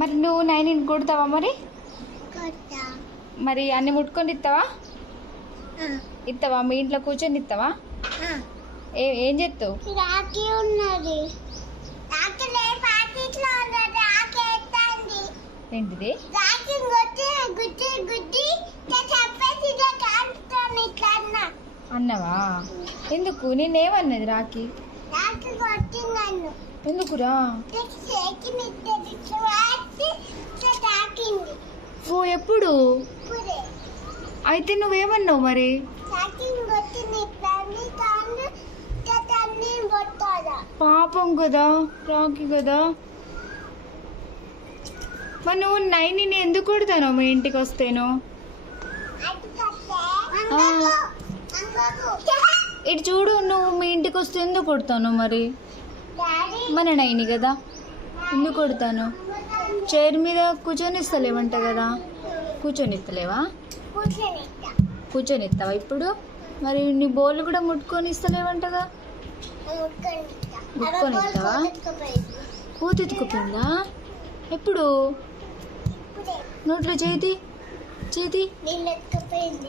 మరి నువ్వు నైన్ కొడతావా? మరి అన్ని ముట్టుకొని ఇస్తావా? ఇస్తావా? మీ ఇంట్లో కూర్చొని ఇస్తావా? ఏం చేస్తావు? ఏంటిది? అన్నవా? ఎందుకు? నేనేమన్నది రాఖీ? ఎందుకురా? ఓ ఎప్పుడు? అయితే నువ్వేమన్నావు మరి? పాపం కదా, రాఖీ కదా. మరి నువ్వు నైన్ని ఎందుకు కొడతాను మీ ఇంటికి వస్తేను? ఇటు చూడు, నువ్వు మీ ఇంటికి వస్తే ఎందుకు కొడతాను మరి? మన నైని కదా, ఎందుకు కొడతాను? చైర్ మీద కూర్చొని ఇస్తలేవంట కదా, కూర్చొని ఇస్తలేవా? కూర్చొని ఇస్తావా ఇప్పుడు? మరి నీ బోళ్ళు కూడా ముట్టుకొని ఇస్తలేవంటగా, ముట్టుకొని ఇస్తావా? ఊతెత్తుకుపోయిందా? ఎప్పుడు? నోట్లో చేతి